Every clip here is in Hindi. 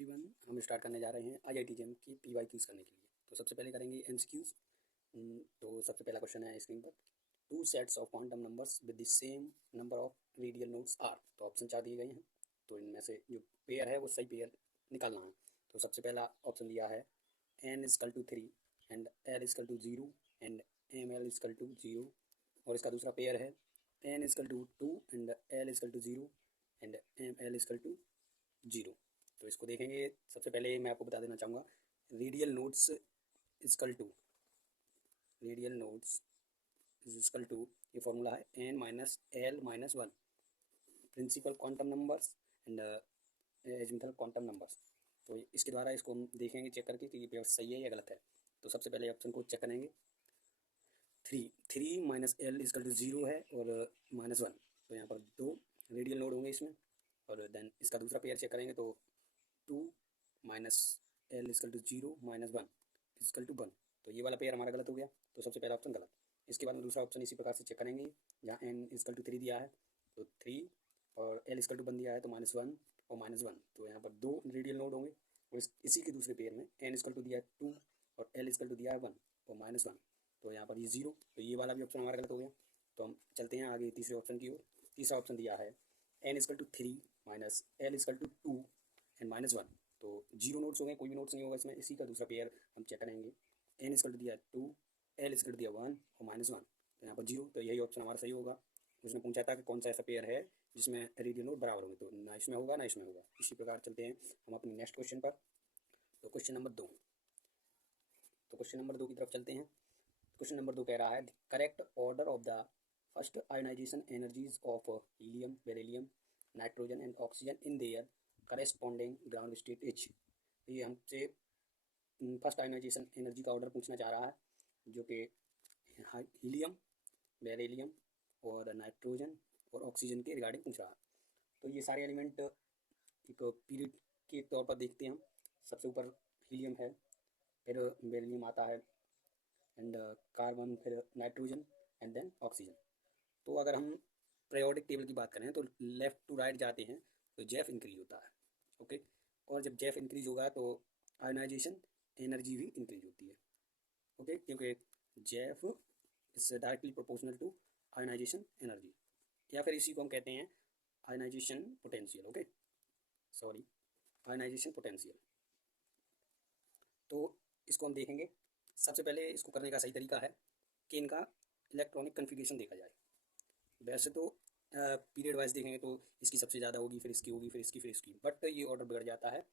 एवरीवन, हम स्टार्ट करने जा रहे हैं आईआईटी जेम की पीवाईक्यूज करने के लिए। तो सबसे पहले करेंगे एमसीक्यूज। तो सबसे पहला क्वेश्चन है स्क्रीन पर, two sets of quantum numbers with the same number of radial nodes are. तो ऑप्शन 4 दिए गए हैं, तो इनमें से जो पेयर है वो सही पेयर निकालना है। तो सबसे पहला ऑप्शन दिया है n equal to 3 and l equal to 0 and ml equal to 0, और इसका दूसरा पेयर है n equal to 2 and l equal to 0 and ml equal to 0। तो इसको देखेंगे। सबसे पहले मैं आपको बता देना चाहूँगा, रेडियल नोड्स इजकल टू ये फॉर्मूला है n minus L minus 1 principal quantum numbers and azimuthal quantum numbers. तो इसके द्वारा इसको हम देखेंगे चेक करके कि ये पेयर सही है या गलत है। तो सबसे पहले ऑप्शन को चेक करेंगे। 3 माइनस एल इजकल टू 0 है और माइनस 1, तो यहाँ पर 2 रेडियल नोड होंगे इसमें। और देन इसका दूसरा पेयर चेक करेंगे तो 2 minus L equal to 0 minus 1 equal to 1, तो ये वाला पेयर हमारा गलत हो गया। तो सबसे पहला ऑप्शन गलत। इसके बाद में दूसरा ऑप्शन इसी प्रकार से चेक करेंगे, जहाँ एन इजकल टू 3 दिया है तो 3 और एल इजकल टू 1 दिया है तो माइनस 1 और माइनस 1, तो यहाँ पर 2 रेडियल नोड होंगे। और इसी के दूसरे पेयर में एन इजकल टू दिया है 2 और एल इजकल टू दिया है 1 और माइनस 1, तो यहाँ पर ये 0, तो ये वाला भी ऑप्शन हमारा गलत हो गया। तो हम चलते हैं आगे तीसरे ऑप्शन की ओर। तीसरा ऑप्शन दिया है N equal to 3 minus L equal to 2 and minus 1, तो 0 नोट्स हो गए, कोई भी नोट्स नहीं होगा इसमें। इसी का दूसरा पेयर हम चेक करेंगे, एन इजकल टू दिया 2, एल इजकल टू दिया 1 और माइनस 1, तो यहाँ पर 0, तो यही ऑप्शन हमारा सही होगा। उसने पूछा था कि कौन सा ऐसा पेयर है जिसमें रेडियल नोट बराबर होंगे, तो ना इसमें होगा ना इसमें होगा। इसी प्रकार चलते हैं हम अपने नेक्स्ट क्वेश्चन पर। तो क्वेश्चन नंबर 2, तो क्वेश्चन नंबर 2 की तरफ चलते हैं। क्वेश्चन नंबर 2 कह रहा है, correct order of the first ionisation energies of helium, beryllium, nitrogen and oxygen in their corresponding ground state each. ये हमसे फर्स्ट आयोनाइजेशन एनर्जी का ऑर्डर पूछना चाह रहा है, जो कि हीलियम, बेरिलियम और नाइट्रोजन और ऑक्सीजन के रिगार्डिंग पूछ रहा है। तो ये सारे एलिमेंट एक पीरियड के तौर पर देखते हैं हम। सबसे ऊपर हीलियम है, फिर बेरिलियम आता है एंड कार्बन, फिर नाइट्रोजन एंड देन ऑक्सीजन। तो अगर हम पीरियोडिक टेबल की बात करें तो लेफ़्ट टू राइट जाते हैं तो जेफ इंक्रीज होता है, ओके। और जब जेफ इंक्रीज होगा तो आयोनाइजेशन एनर्जी भी इंक्रीज होती है, ओके, क्योंकि zeff is directly proportional to ionisation energy, या फिर इसी को हम कहते हैं ionisation potential, okay, sorry, ionisation potential. तो इसको हम देखेंगे। सबसे पहले इसको करने का सही तरीका है कि इनका इलेक्ट्रॉनिक कन्फिगरेशन देखा जाए। वैसे तो पीरियड वाइज देखेंगे तो इसकी सबसे ज़्यादा होगी, फिर इसकी होगी, फिर इसकी, फिर इसकी, बट ये ऑर्डर बिगड़ जाता है।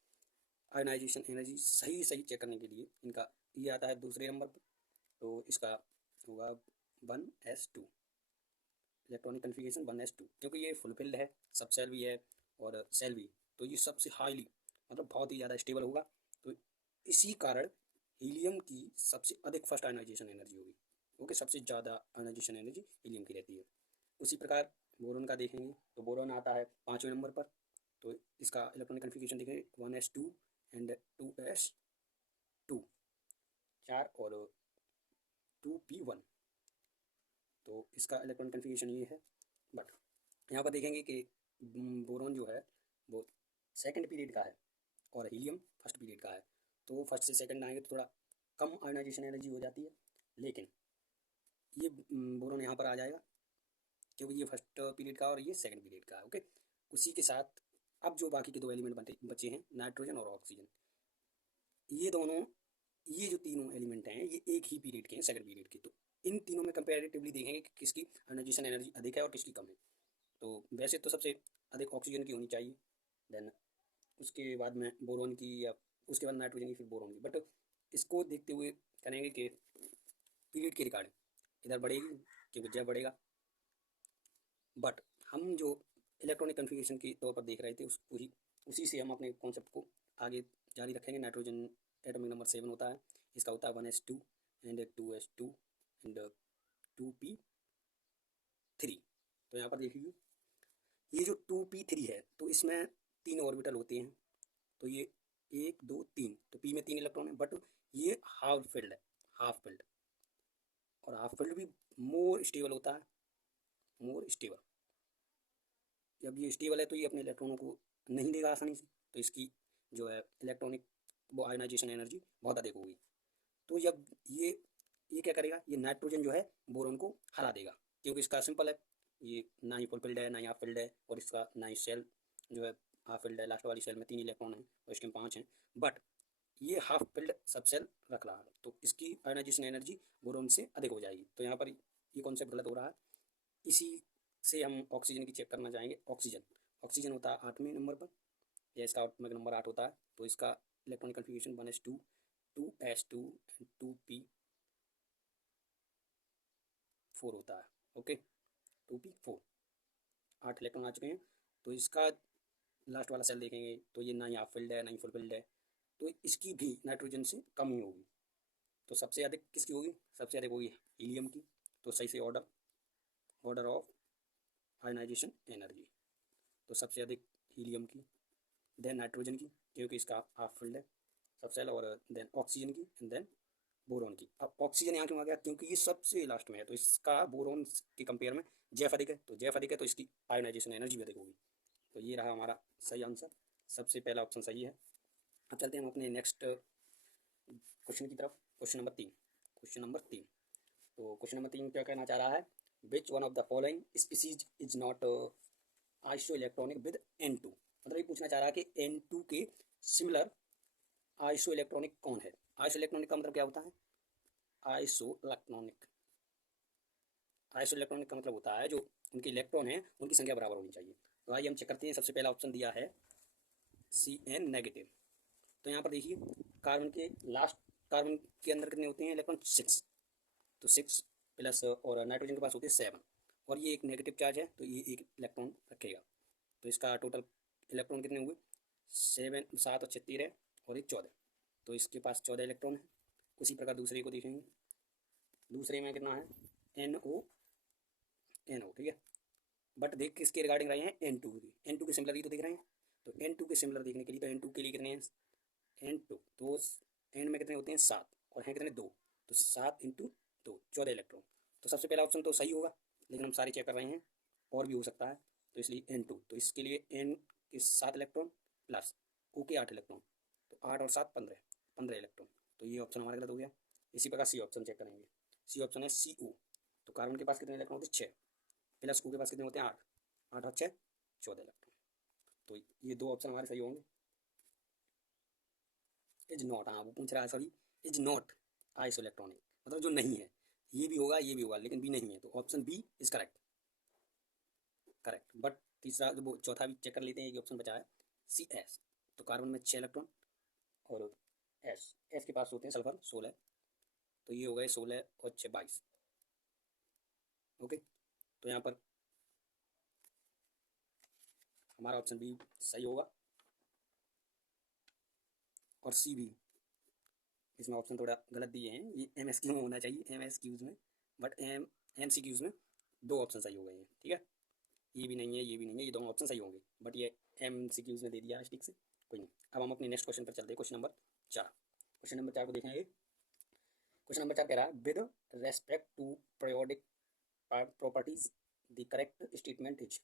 आयोनाइजेशन एनर्जी सही चेक करने के लिए इनका ये आता है दूसरे नंबर पर, तो इसका होगा 1s2, इलेक्ट्रॉनिक कन्फिगरेशन 1s2, क्योंकि ये फुलफिल्ड है, सब सेल भी है और सेल भी, तो ये सबसे हाईली मतलब बहुत ही ज़्यादा स्टेबल होगा। तो इसी कारण हीलियम की सबसे अधिक फर्स्ट आयोनाइजेशन एनर्जी होगी, ओके, सबसे ज़्यादा आयोनाइजेशन एनर्जी हीलियम की रहती है। उसी प्रकार बोरोन का देखेंगे तो बोरोन आता है 5वें नंबर पर, तो इसका इलेक्ट्रॉनिक कन्फिगरेशन देखेंगे 1s2 एंड 2s2, 4 और 2p1, तो इसका इलेक्ट्रॉनिक कन्फिगरेशन ये है। बट यहाँ पर देखेंगे कि बोरोन जो है वो सेकंड पीरियड का है और हीलियम फर्स्ट पीरियड का है, तो फर्स्ट से सेकंड आएंगे तो थोड़ा कम आयोनाइजेशन एनर्जी हो जाती है, लेकिन ये बोरोन यहाँ पर आ जाएगा क्योंकि ये फर्स्ट पीरियड का और ये सेकंड पीरियड का है, ओके। उसी के साथ अब जो बाकी के 2 एलिमेंट बचे हैं, नाइट्रोजन और ऑक्सीजन, ये दोनों, ये जो तीनों एलिमेंट हैं ये एक ही पीरियड के हैं, सेकंड पीरियड के। तो इन तीनों में कंपेरेटिवली देखेंगे कि किसकी आयोनाइजेशन एनर्जी अधिक है और किसकी कम है। तो वैसे तो सबसे अधिक ऑक्सीजन की होनी चाहिए, देन उसके बाद में बोरोन की, या उसके बाद नाइट्रोजन की, फिर बोरोन की। बट इसको देखते हुए करेंगे कि पीरियड के रिगार्डिंग इधर बढ़ेगी क्योंकि जब बढ़ेगा। बट हम जो इलेक्ट्रॉनिक कन्फिगरेशन के तौर पर देख रहे थे उसी से हम अपने कॉन्सेप्ट को आगे जारी रखेंगे। नाइट्रोजन एटॉमिक नंबर 7 होता है, इसका होता है 1s2 and 2s2 and 2p3। तो यहाँ पर देखिए ये जो 2p3 है तो इसमें 3 ऑर्बिटल होते हैं, तो ये 1 2 3, तो p में 3 इलेक्ट्रॉन है, बट ये हाफ फिल्ड है, हाफ फिल्ड, और हाफ फिल्ड भी मोर स्टेबल होता है, मोर स्टेबल। जब ये स्टेबल है तो ये अपने इलेक्ट्रॉनों को नहीं देगा आसानी से, तो इसकी जो है इलेक्ट्रॉनिक वो आयोनाइजेशन एनर्जी बहुत अधिक होगी। तो जब ये क्या करेगा, ये नाइट्रोजन जो है बोरोन को हरा देगा, क्योंकि इसका सिंपल है, ये ना ही फुलफिल्ड है ना ही हाफ फिल्ड है, और इसका ना ही सेल जो है हाफ फिल्ड है। लास्ट वाली सेल में 3 इलेक्ट्रॉन हैं और इसके में 5 हैं, बट ये हाफ फिल्ड सब सेल रख रहा है, तो इसकी आयोनाइजेशन एनर्जी बोरोन से अधिक हो जाएगी। तो यहाँ पर ये कॉन्सेप्ट गलत हो रहा है। इसी से हम ऑक्सीजन की चेक करना चाहेंगे। ऑक्सीजन होता है 8वें नंबर पर, या इसका आटोमिक नंबर 8 होता है। तो इसका electronic configuration 1s2 2s2 and 2p4 होता है। ओके, 2p4, 8 इलेक्ट्रॉन आ चुके हैं। तो इसका लास्ट वाला सेल देखेंगे तो ये ना ही हाफ फिल्ड है ना ही फुल फिल्ड है, तो इसकी भी नाइट्रोजन से कम ही होगी। तो सबसे अधिक किसकी होगी, सबसे अधिक होगी हीलियम की। तो सही से ऑर्डर ऑफ आयनाइजेशन एनर्जी, तो सबसे अधिक हीलियम की, देन नाइट्रोजन की क्योंकि इसका हाफ फिल्ड है सब सेल, और देन ऑक्सीजन की, एंड देन बोरोन की। अब ऑक्सीजन यहाँ क्यों आ गया, क्योंकि ये सबसे लास्ट में है, तो इसका बोरोन के कंपेयर में जेफ अधिक है, तो जेफ अधिक है तो इसकी आयोनाइजेशन एनर्जी भी अधिक होगी। तो ये रहा हमारा सही आंसर, सबसे पहला ऑप्शन सही है। अब चलते हैं हम अपने नेक्स्ट क्वेश्चन की तरफ। Question number 3। तो क्वेश्चन नंबर 3 क्या कहना चाह रहा है, विच one of the following species is not iso electronic with N2। मतलब ये पूछना चाह रहा है कि N2 के सिमिलर आइसो इलेक्ट्रॉनिक कौन है। आइसो इलेक्ट्रॉनिक का मतलब क्या होता है, आइसो इलेक्ट्रॉनिक का मतलब होता है जो उनके इलेक्ट्रॉन है उनकी संख्या बराबर होनी चाहिए। तो आइए हम चेक करते हैं। सबसे पहला ऑप्शन दिया है Cn नेगेटिव। तो यहाँ पर देखिए कार्बन के अंदर कितने होते हैं इलेक्ट्रॉन, 6। तो 6 प्लस, और नाइट्रोजन के पास होते हैं 7, और ये एक नेगेटिव चार्ज है तो ये एक इलेक्ट्रॉन रखेगा। तो इसका टोटल इलेक्ट्रॉन कितने हुए, 7 और 6 13 और एक 14। तो इसके पास 14 इलेक्ट्रॉन है। उसी प्रकार दूसरे को देखेंगे, दूसरे में कितना है, NO, ठीक है। बट देख किसके रिगार्डिंग रहे हैं, N2 की। N2 के सिमिलर ही तो दिख रहे हैं। तो N2 के सिमिलर देखने के लिए, तो N2 के लिए कितने हैं, N2, तो एंड में कितने होते हैं 7, और हैं कितने 2, तो 7 इंटू 2 14 इलेक्ट्रॉन। तो सबसे पहला ऑप्शन तो सही होगा, लेकिन हम सारे चेक कर रहे हैं और भी हो सकता है, तो इसलिए N2। तो इसके लिए N के 7 इलेक्ट्रॉन प्लस O के 8 इलेक्ट्रॉन, तो 8 और 7 15 इलेक्ट्रॉन। तो ये ऑप्शन हमारा गलत हो गया। इसी प्रकार सी ऑप्शन चेक करेंगे। सी ऑप्शन है CO। तो कार्बन के पास कितने इलेक्ट्रॉन होते हैं 6, प्लस O के पास कितने होते हैं 8, 8 और 6 14 इलेक्ट्रॉन। तो ये 2 ऑप्शन हमारे सही होंगे। इज नॉट, हाँ वो पूछ रहा है, sorry, is not iso electronic, मतलब जो नहीं है, ये भी होगा ये भी होगा, लेकिन बी नहीं है, तो option B is correct. But तीसरा जो चौथा भी चेक कर लेते हैं, एक ऑप्शन बचा है CS। तो कार्बन में 6 इलेक्ट्रॉन, और एस के पास होते हैं सल्फर 16, तो ये हो गए 16 और 6 22। ओके, तो यहाँ पर हमारा ऑप्शन बी सही होगा, और सी भी, इसमें ऑप्शन थोड़ा गलत दिए हैं, ये MSQ में होना चाहिए, MSQs में, बट MCQs में 2 ऑप्शन सही हो गए हैं। ठीक है, ये भी नहीं है ये भी नहीं है, ये दोनों ऑप्शन सही होंगे, बट ये MCQs में दे दिया स्टिक से, कोई नहीं। अब हम अपने नेक्स्ट क्वेश्चन पर चलते हैं। क्वेश्चन नंबर 4 को देखेंगे। क्वेश्चन नंबर 4 कह रहा है, with respect to periodic properties the correct statement is.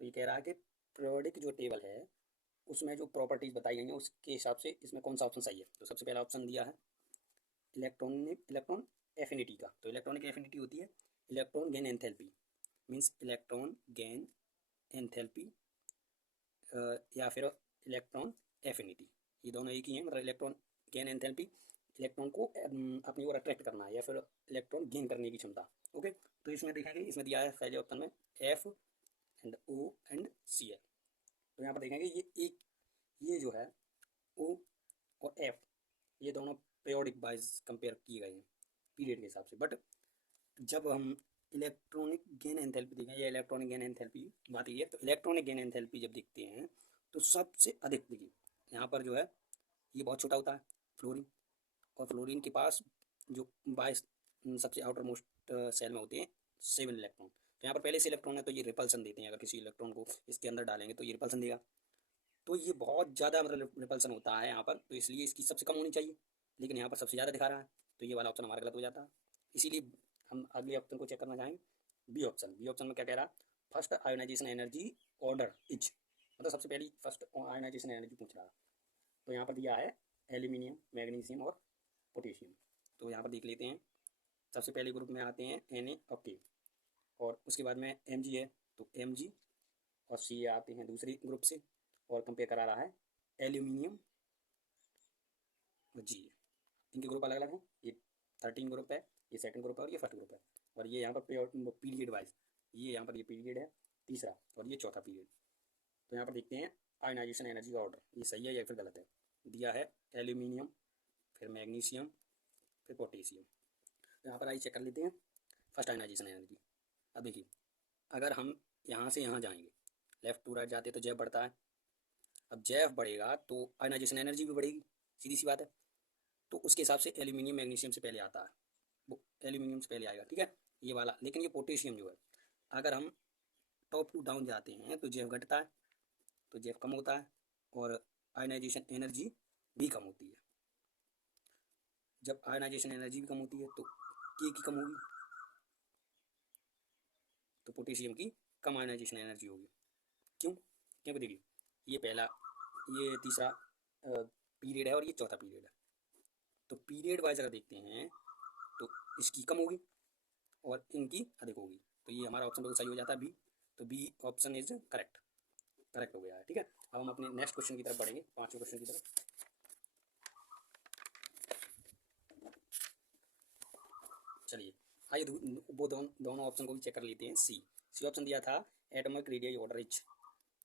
तो ये कह रहा है कि पीरियोडिक जो टेबल है उसमें जो प्रॉपर्टीज बताई गई हैं उसके हिसाब से इसमें कौन सा ऑप्शन सही है। तो सबसे पहला ऑप्शन दिया है इलेक्ट्रॉन एफिनिटी का। तो इलेक्ट्रॉनिक एफिनिटी होती है electron gain enthalpy, means electron gain enthalpy, या फिर इलेक्ट्रॉन एफिनिटी, ये दोनों एक ही हैं। मतलब इलेक्ट्रॉन गेन एंथैल्पी, इलेक्ट्रॉन को अपनी ओर अट्रैक्ट करना है, या फिर इलेक्ट्रॉन गेन करने की क्षमता। ओके, तो इसमें देखेंगे, इसमें दिया है पहले ऑप्शन में F and O and Cl। तो यहाँ पर देखेंगे ये जो है O और F, ये दोनों पीरियोडिक वाइज कंपेयर किए गए हैं पीरियड के हिसाब से। बट जब हम इलेक्ट्रॉनिक गेन एंथैल्पी देखें, या इलेक्ट्रॉनिक गेन एंथैल्पी बात ये है, तो इलेक्ट्रॉनिक गेन एंथैल्पी जब देखते हैं तो सबसे अधिक देखिए यहाँ पर जो है ये बहुत छोटा होता है फ्लोरीन, और फ्लोरीन के पास जो 22 सबसे आउटर मोस्ट सेल में होते हैं 7 इलेक्ट्रॉन। तो यहाँ पर पहले से इलेक्ट्रॉन है तो ये रिपल्सन देते हैं, अगर किसी इलेक्ट्रॉन को इसके अंदर डालेंगे तो ये रिपल्सन देगा। तो ये बहुत ज़्यादा मतलब रिपल्सन होता है यहाँ पर, तो इसलिए इसकी सबसे कम होनी चाहिए, लेकिन यहाँ पर सबसे ज़्यादा दिखा रहा है, तो ये वाला ऑप्शन हमारा गलत हो जाता है। इसीलिए हम अगले ऑप्शन को चेक करना चाहेंगे, बी ऑप्शन में क्या कह रहा है, first ionisation energy order is. मतलब सबसे पहली फर्स्ट आयनाइजेशन एनर्जी पूछ रहा है। तो यहाँ पर दिया है एल्यूमिनियम, मैग्नीशियम और पोटेशियम। तो यहाँ पर देख लेते हैं। सबसे पहले ग्रुप में आते हैं Na और K, और उसके बाद में Mg है तो Mg और Ca आते हैं दूसरी ग्रुप से, और कंपेयर करा रहा है एल्यूमिनियम और Ga। इनके ग्रुप अलग अलग हैं। ये 13 ग्रुप है, ये सेकंड ग्रुप है और ये फर्स्ट ग्रुप है। और ये यहाँ पर पीरियड वाइज, ये यहाँ पर ये पीरियड है तीसरा और ये चौथा पीरियड। तो यहाँ पर देखते हैं आयनाइजेशन एनर्जी का ऑर्डर, ये सही है या फिर गलत है। दिया है एल्यूमिनियम, फिर मैग्नीशियम, फिर पोटेशियम। तो यहाँ पर आइए चेक कर लेते हैं फर्स्ट आयनाइजेशन एनर्जी। अब देखिए, अगर हम यहाँ से यहाँ जाएंगे, लेफ्ट टू राइट जाते तो जैव बढ़ता है। अब जैव बढ़ेगा तो आयनाइजेशन एनर्जी भी बढ़ेगी, सीधी सी बात है। तो उसके हिसाब से एल्यूमिनियम मैग्नीशियम से पहले आता है, वो एल्यूमिनियम से पहले आएगा, ठीक है, ये वाला। लेकिन ये पोटेशियम जो है, अगर हम टॉप टू डाउन जाते हैं तो जैव घटता है, तो जैव कम होता है और आयनाइजेशन एनर्जी भी कम होती है। जब आयनाइजेशन एनर्जी भी कम होती है तो के की कम होगी, तो पोटेशियम की कम आयनाइजेशन एनर्जी होगी। क्यों? क्योंकि देखिए, ये पहला, ये तीसरा पीरियड है और ये चौथा पीरियड है। तो पीरियड वाइज अगर देखते हैं तो इसकी कम होगी और इनकी अधिक होगी। तो ये हमारा ऑप्शन बिल्कुल सही हो जाता है, बी। तो बी ऑप्शन इज करेक्ट हो गया है, ठीक है। अब हम अपने नेक्स्ट क्वेश्चन की तरफ बढ़ेंगे, पांचवें क्वेश्चन की तरफ। चलिए आइए वो दोनों ऑप्शन को भी चेक कर लेते हैं। सी ऑप्शन दिया था atomic radius order is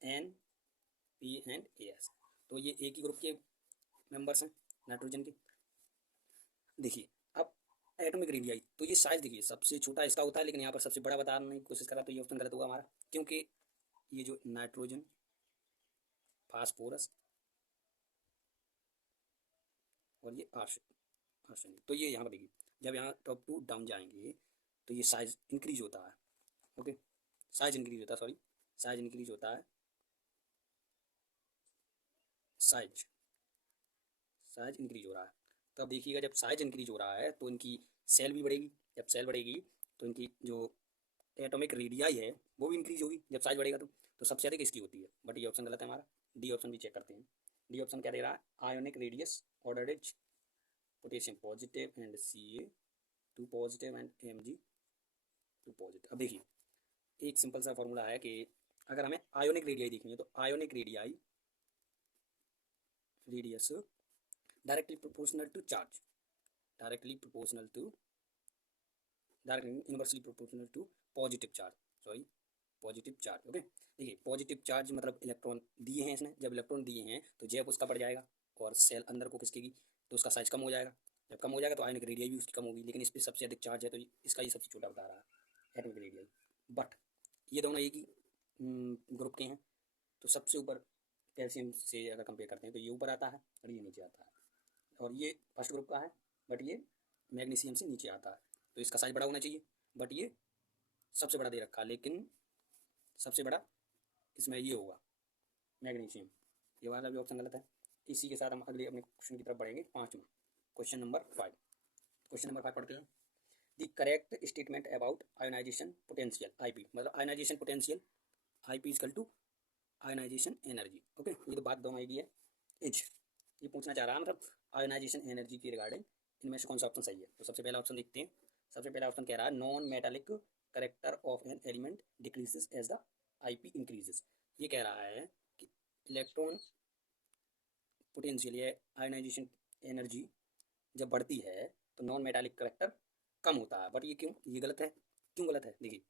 N, P and AS। तो ये एक ही ग्रुप के मेंबर्स हैं नाइट्रोजन के। देखिए अब एटॉमिक रेडियस, तो ये साइज देखिए सबसे छोटा इसका होता है, लेकिन यहाँ पर सबसे बड़ा बताने की कोशिश करा, तो ये ऑप्शन गलत होगा हमारा। क्योंकि ये जो नाइट्रोजन, फास्फोरस और ये आर्सेनिक, तो ये यहाँ पर देखिए, जब यहाँ टॉप टू डाउन जाएंगे तो ये साइज इंक्रीज होता है। ओके, साइज इंक्रीज होता है, सॉरी, साइज इंक्रीज होता है, साइज इंक्रीज हो रहा है। तो अब देखिएगा, जब साइज इंक्रीज हो रहा है तो इनकी सेल भी बढ़ेगी। जब सेल बढ़ेगी तो इनकी जो एटॉमिक रेडियाई है वो भी इंक्रीज होगी जब साइज बढ़ेगा तो सबसे अधिक इसकी होती है। बट ये ऑप्शन गलत है हमारा। डी ऑप्शन भी चेक करते हैं। डी ऑप्शन क्या दे रहा है? Ionic radius order is potassium positive and Ca2 positive and Mg2 positive. अब देखिए, एक सिंपल सा फॉर्मूला है कि अगर हमें आयोनिक रेडियाई देखनी है तो ionic radii radius directly proportional to charge, directly inversely proportional to positive charge, sorry positive charge. Okay, देखिए पॉजिटिव चार्ज मतलब इलेक्ट्रॉन दिए हैं इसने, जब इलेक्ट्रॉन दिए हैं तो जैव उसका बढ़ जाएगा और सेल अंदर को खिसकेगी तो उसका साइज कम हो जाएगा। जब कम हो जाएगा तो आयनिक रेडियाई भी उसकी कम होगी, लेकिन इस पर सबसे अधिक चार्ज है तो इसका ही सबसे छोटा बता रहा है एटॉमिक रेडियाई। बट ये दोनों एक ही ग्रुप के हैं, तो सबसे ऊपर कैल्शियम से अगर कंपेयर करते हैं तो ये ऊपर आता है और ये नीचे आता है, और ये फर्स्ट ग्रुप का है बट ये मैग्नीशियम से नीचे आता है, तो इसका साइज बड़ा होना चाहिए। बट ये सबसे बड़ा दे रखा है, लेकिन सबसे बड़ा इसमें ये होगा मैग्नीशियम। ये वाला भी ऑप्शन गलत है। इसी के साथ हम अगले अपने क्वेश्चन की तरफ बढ़ेंगे, पाँचवा क्वेश्चन नंबर 5। क्वेश्चन नंबर 5 पढ़ते हैं। The correct statement about ionisation potential IP, मतलब ionisation potential IP equal to ionisation energy. Okay, ये तो बात दोनों एक ही है। इज ये पूछना चाह रहा है मतलब आयोनाइजेशन एनर्जी के रिगार्डिंग इनमें से कौन सा ऑप्शन सही है। तो सबसे पहला ऑप्शन देखते हैं। सबसे पहला ऑप्शन कह रहा है non metallic character of an element decreases as the IP increases. ये कह रहा है कि इलेक्ट्रॉन पोटेंशियल या आयोनाइजेशन एनर्जी जब बढ़ती है तो नॉन मेटालिक करेक्टर कम होता है। बट ये क्यों, ये गलत है। क्यों गलत है? देखिए,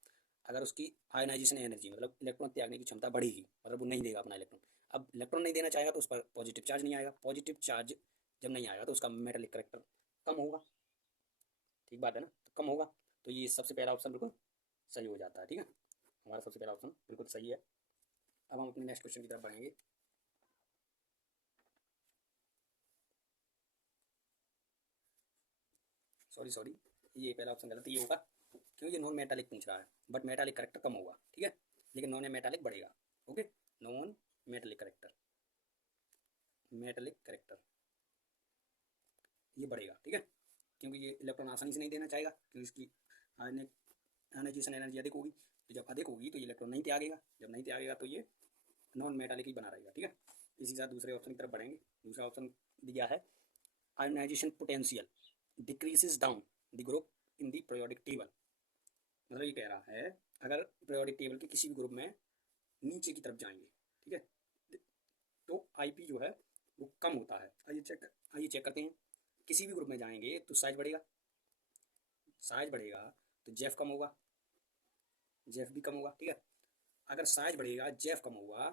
अगर उसकी आयोनाइजेशन एनर्जी मतलब इलेक्ट्रॉन त्यागने की क्षमता बढ़ेगी, मतलब वो नहीं देगा अपना इलेक्ट्रॉन। अब इलेक्ट्रॉन नहीं देना चाहेगा तो उस पर पॉजिटिव चार्ज नहीं आएगा। पॉजिटिव चार्ज जब नहीं आएगा तो उसका मेटालिक करेक्टर कम होगा। ठीक बात है ना, तो कम होगा। तो ये सबसे पहला ऑप्शन बिल्कुल सही हो जाता है। ठीक है, हमारा सबसे पहला ऑप्शन बिल्कुल सही है। अब हम अपने नेक्स्ट क्वेश्चन की तरफ बढ़ेंगे। सॉरी, ये पहला ऑप्शन गलत ही होगा क्योंकि ये नॉन मेटालिक पूछ रहा है, बट मेटालिक करेक्टर कम होगा। ठीक है, लेकिन नॉन मेटालिक बढ़ेगा। ओके, नॉन मेटालिक करेक्टर ये बढ़ेगा। ठीक है, क्योंकि ये इलेक्ट्रॉन आसानी से नहीं देना चाहेगा, क्योंकि इसकी आयनाइजेशन एनर्जी अधिक होगी। तो जब अधिक होगी तो ये इलेक्ट्रॉन नहीं त्यागेगा, जब नहीं त्यागेगा तो ये नॉन मेटालिक ही बना रहेगा, ठीक है। इसी के साथ दूसरे ऑप्शन की तरफ बढ़ेंगे। दूसरा ऑप्शन दिया है ionization potential decreases down the group in the periodic table. मतलब ये कह रहा है अगर पीरियोडिक टेबल के किसी भी ग्रुप में नीचे की तरफ जाएंगे, ठीक है, तो आईपी जो है वो कम होता है। आइए चेक करते हैं। किसी भी ग्रुप में जाएंगे तो साइज बढ़ेगा, साइज बढ़ेगा तो जेफ कम होगा, जेफ भी कम होगा, ठीक है। अगर साइज बढ़ेगा जेफ कम होगा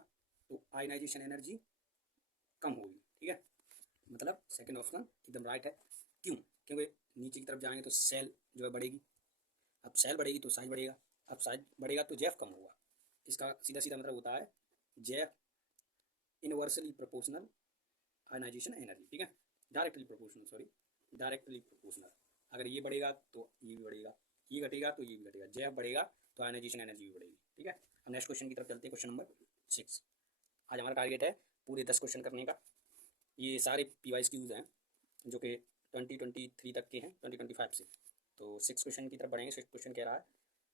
तो आयनाइजेशन एनर्जी कम होगी, ठीक है। मतलब सेकंड ऑप्शन एकदम राइट है। क्यों? क्योंकि नीचे की तरफ जाएंगे तो सेल जो है बढ़ेगी, अब सेल बढ़ेगी तो साइज बढ़ेगा, अब साइज बढ़ेगा तो जेफ कम होगा। इसका सीधा सीधा मतलब होता है zeff inversely proportional ionisation energy, ठीक है। Directly proportional, sorry, directly proportional. अगर ये बढ़ेगा तो ये भी बढ़ेगा, ये घटेगा तो ये भी घटेगा, जेफ बढ़ेगा तो आयनाइजेशन एनर्जी भी बढ़ेगी, ठीक है। अब नेक्स्ट क्वेश्चन की तरफ चलते हैं, क्वेश्चन नंबर 6। आज हमारा टारगेट है पूरे 10 क्वेश्चन करने का। ये सारे पीवाइज क्यूज हैं जो कि 2023 तक के हैं, 2025 से। तो 6 क्वेश्चन की तरफ बढ़ेंगे। 6 क्वेश्चन कह रहा है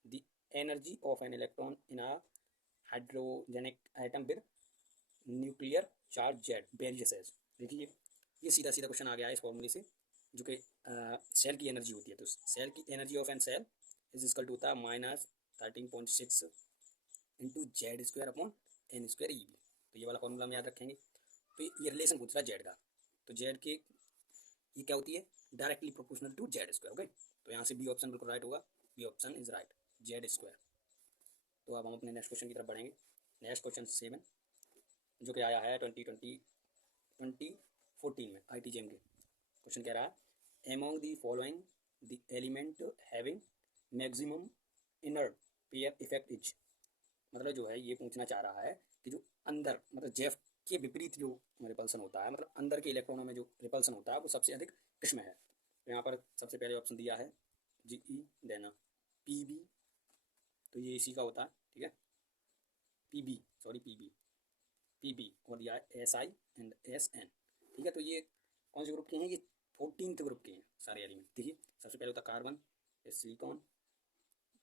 the energy of an electron in a hydrogenic atom with nuclear charge Z varies as. देखिए ये सीधा सीधा क्वेश्चन आ गया है इस फॉर्मूले से, जो कि सेल की एनर्जी होती है। तो सेल की energy of N shell is equal to होता है -13.6 into Z square upon N square E V. तो ये वाला फॉर्मूला हम याद रखेंगे। तो ये रिलेशन पूछ रहा है जेड का, तो जेड के ये क्या होती है, directly proportional to Z square. Okay, तो यहाँ से बी ऑप्शन बिल्कुल राइट होगा, B option is right, Z square. तो अब हम अपने नेक्स्ट क्वेश्चन की तरफ बढ़ेंगे। नेक्स्ट क्वेश्चन 7 जो कि आया है 2014 में IIT JEM के। क्वेश्चन कह रहा है among the following the element having maximum inner pair effect is. मतलब जो है ये पूछना चाह रहा है कि जो अंदर मतलब जेफ के विपरीत जो रिपल्सन होता है, मतलब अंदर के इलेक्ट्रॉनों में जो रिपल्सन होता है वो सबसे अधिक किसमें है। तो यहाँ पर सबसे पहले ऑप्शन दिया है GE, देना PB, तो ये इसी का होता है, ठीक है, PB, सॉरी PB, और दिया है SI एंड SN, ठीक है। तो ये कौन से ग्रुप के हैं, ये 14th ग्रुप के हैं सारे एलिमेंट। देखिए सबसे पहले होता है कार्बन, फिर सिलिकॉन,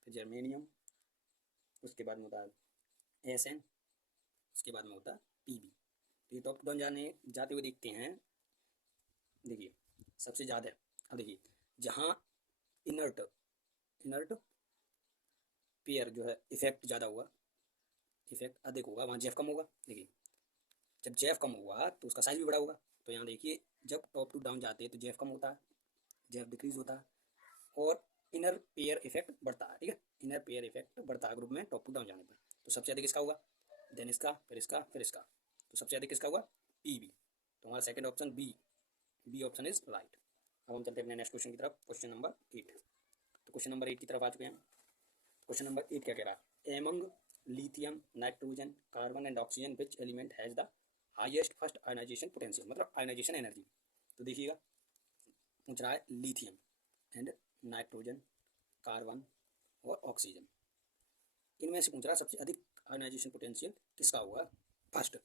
फिर जर्मेनियम, उसके बाद में होता है SN, उसके बाद में होता है PB। तो ये टॉप डाउन जाते हुए देखते हैं। देखिए सबसे ज़्यादा, अब देखिए जहाँ इनर्ट पेयर जो है इफेक्ट ज़्यादा होगा, इफेक्ट अधिक होगा, वहाँ जेफ कम होगा। देखिए जब जेफ कम होगा तो उसका साइज भी बड़ा होगा। तो यहाँ देखिए जब टॉप टू डाउन जाते हैं तो जेफ कम होता है, जेफ डिक्रीज होता है, और इनर पेयर इफेक्ट बढ़ता है, ठीक है। इनर पेयर इफेक्ट बढ़ता है ग्रुप में टॉप टू डाउन जाने पर। तो सबसे अधिक इसका होगा, देन इसका, फिर इसका, फिर इसका। तो सबसे अधिक इसका होगा PB। तो हमारा second option B option is right. अब हम चलते हैं अपने नेक्स्ट क्वेश्चन की तरफ, क्वेश्चन नंबर 8। तो क्वेश्चन नंबर 8 की तरफ आ चुके हैं। क्वेश्चन नंबर 8 क्या कह रहा है, among lithium, nitrogen, carbon and oxygen which element has the highest first ionization potential, मतलब आयनाइजेशन एनर्जी। तो देखिएगा पूछ रहा है लिथियम एंड नाइट्रोजन, कार्बन और ऑक्सीजन, इनमें से पूछ रहा है सबसे अधिक आयनाइजेशन पोटेंशियल किसका होगा फर्स्ट।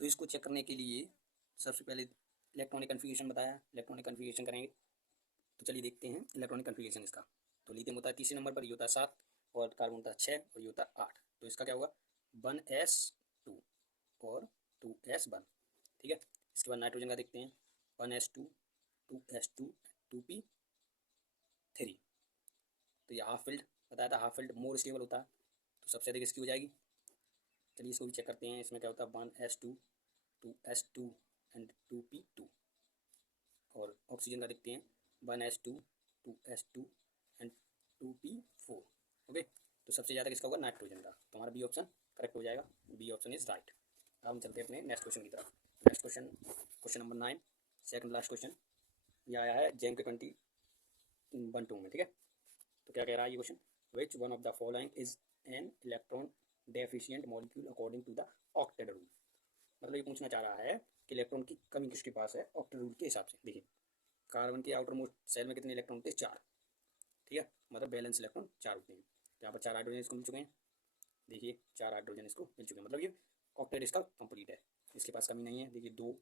तो इसको चेक करने के लिए सबसे पहले इलेक्ट्रॉनिक कन्फिगरेशन बताया, इलेक्ट्रॉनिक कन्फिगरेशन करेंगे। तो चलिए देखते हैं इलेक्ट्रॉनिक कन्फिगरेशन इसका। तो लिथियम होता है तीसरे नंबर पर, ये होता है 7, और कार्बन होता है 6, और ये होता है 8। तो इसका क्या होगा 1s2 और 2s1, ठीक है। इसके बाद नाइट्रोजन का देखते हैं 1s2, 2s2, 2p3। तो ये हाफ फिल्ड बताया था, हाफ फिल्ड मोर स्टेबल होता है, तो सबसे अधिक इसकी हो जाएगी। चलिए इसको भी चेक करते हैं। इसमें क्या होता है 1s2, 2s2 एंड 2p2। और ऑक्सीजन का देखते हैं 1s2, 2s2 and 2p4। Okay, तो सबसे ज़्यादा किसका होगा नाइट्रोजन का। तो हमारा बी ऑप्शन करेक्ट हो जाएगा, बी ऑप्शन इज राइट। अब हम चलते हैं अपने नेक्स्ट क्वेश्चन की तरफ। Next question, question number 9, second last question. ये आया है JEM के 2012 में, ठीक है। तो क्या कह रहा है ये question, which one of the following is an electron deficient molecule according to the octet rule. मतलब ये पूछना चाह रहा है कि इलेक्ट्रॉन की कमी किसके पास है ऑक्टेट रूल के हिसाब से। देखिए कार्बन के आउटर मोस्ट सेल में कितने इलेक्ट्रॉन होते हैं 4, ठीक है, मतलब बैलेंस इलेक्ट्रॉन 4 होते हैं। तो यहाँ पर 4 हाइड्रोजन इसको मिल चुके हैं। देखिए 4 हाइड्रोजन इसको मिल चुके हैं, मतलब ये ऑक्टेट इसका कंप्लीट है, इसके पास कमी नहीं है। देखिए 2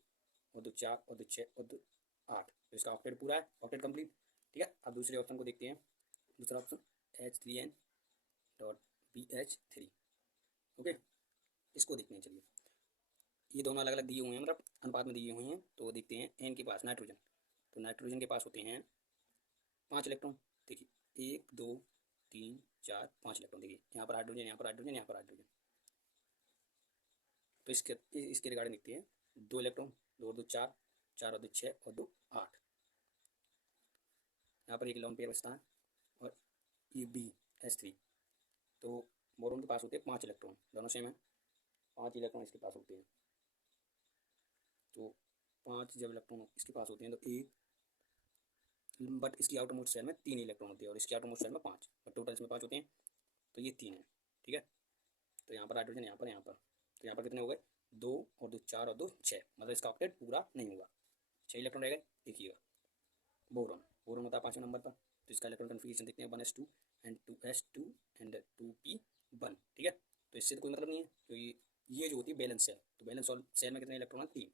और 2 4 और 2 6 और 2 8, तो इसका ऑक्टेट पूरा है, ऑक्टेट कंप्लीट, ठीक है। अब दूसरे ऑप्शन को देखते हैं। दूसरा ऑप्शन H3n.BH3, ओके, इसको देखते हैं। चलिए ये दोनों अलग अलग दिए हुए हैं, मतलब अनुपात में दिए हुए हैं। तो देखते हैं एन के पास नाइट्रोजन, तो नाइट्रोजन के पास होते हैं 5 इलेक्ट्रॉन। देखिए 1 2 3 4 5 इलेक्ट्रॉन। देखिए यहाँ पर हाइड्रोजन, यहाँ पर हाइड्रोजन, यहाँ पर हाइड्रोजन। तो इसके रिगार्डिंग लिखते हैं 2 इलेक्ट्रॉन, 2 और 2 4, 4 और 2 6 और 2 8। यहाँ पर एक लोन पेयर बचता है और ये BH3। तो बोरोन के पास होते हैं 5 इलेक्ट्रॉन, दोनों सेम है, 5 इलेक्ट्रॉन इसके पास होते हैं। तो 5 जब इलेक्ट्रॉन इसके पास होते हैं तो एक, बट इसकी आउटर मोस्ट शेल में 3 इलेक्ट्रॉन होते हैं और इसकी आउटर मोस्ट शेल में 5, बट टोटल इसमें 5 होते हैं। तो ये 3 है, ठीक है। तो यहाँ पर हाइड्रोजन, यहाँ पर, तो यहाँ पर कितने हो गए? 2 और 2 4 और 2 6, मतलब इसका ऑक्टेट पूरा नहीं होगा, 6 इलेक्ट्रॉन रह गए। देखिएगा बोरॉन होता है 5वें नंबर पर, तो इसका इलेक्ट्रॉन कन्फिगरेशन देखते हैं 1s2 and 2s2 and 2p1, ठीक है। तो इससे तो कोई मतलब नहीं है, क्योंकि ये जो होती है बैलेंस सेल, तो बैलेंस सेल में कितने इलेक्ट्रॉन है? 3।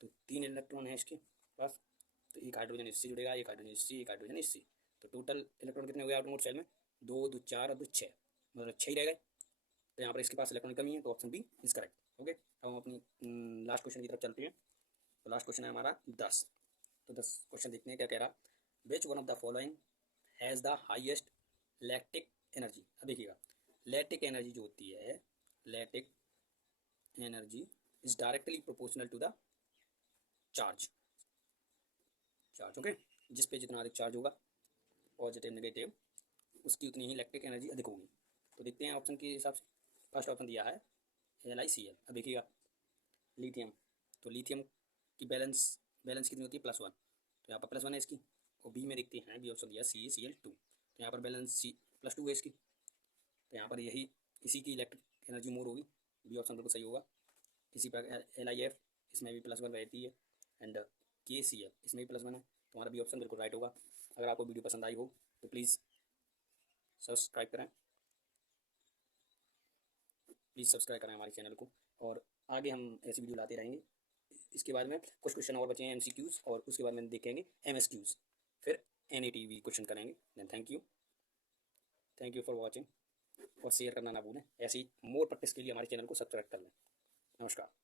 तो 3 इलेक्ट्रॉन है इसके पास, तो एक हाइड्रोजन इससे जुड़ेगा, एक हाइड्रोजन इससे, एक हाइड्रोजन इससे। तो टोटल इलेक्ट्रॉन कितने हो गए आउटमोस्ट सेल में? 2 2 4 और 2 6, मतलब 6 ही रह गए। तो यहाँ पर इसके पास इलेक्ट्रॉन की कमी है, तो option B is correct. Okay, अब हम अपनी लास्ट क्वेश्चन की तरफ चलते हैं। तो लास्ट क्वेश्चन है हमारा 10। तो 10 क्वेश्चन देखते हैं क्या कह रहा। Which one of the following has the highest lattice energy. अब देखिएगा, लैक्टिक एनर्जी जो होती है, lattice energy is directly proportional to the charge. Okay, जिस पे जितना अधिक चार्ज होगा, पॉजिटिव नेगेटिव, उसकी उतनी ही लैक्टिक एनर्जी अधिक होगी। तो देखते हैं ऑप्शन के हिसाब से। फर्स्ट ऑप्शन दिया है LiCl। अब देखिएगा लिथियम, तो लिथियम की बैलेंस कितनी होती है? +1। तो यहाँ पर +1 है इसकी, और बी में देखते हैं, बी ऑप्शन दिया CaCl2, तो यहाँ पर बैलेंस +2 है इसकी। तो यहाँ पर इसी की इलेक्ट्रिक एनर्जी मोर होगी, बी ऑप्शन बिल्कुल सही होगा। इसी पर LiF, इसमें भी +1 रहती है, एंड KCl इसमें भी +1 है, तो हमारा बी ऑप्शन बिल्कुल राइट होगा। अगर आपको वीडियो पसंद आई हो तो प्लीज़ सब्सक्राइब करें, हमारे चैनल को, और आगे हम ऐसी वीडियो लाते रहेंगे। इसके बाद में कुछ क्वेश्चन और बचे हैं MCQs, और उसके बाद में देखेंगे MSQs, फिर NATV क्वेश्चन करेंगे। Then thank you for watching, और शेयर करना ना भूलें। ऐसी मोर प्रैक्टिस के लिए हमारे चैनल को सब्सक्राइब कर लें। नमस्कार।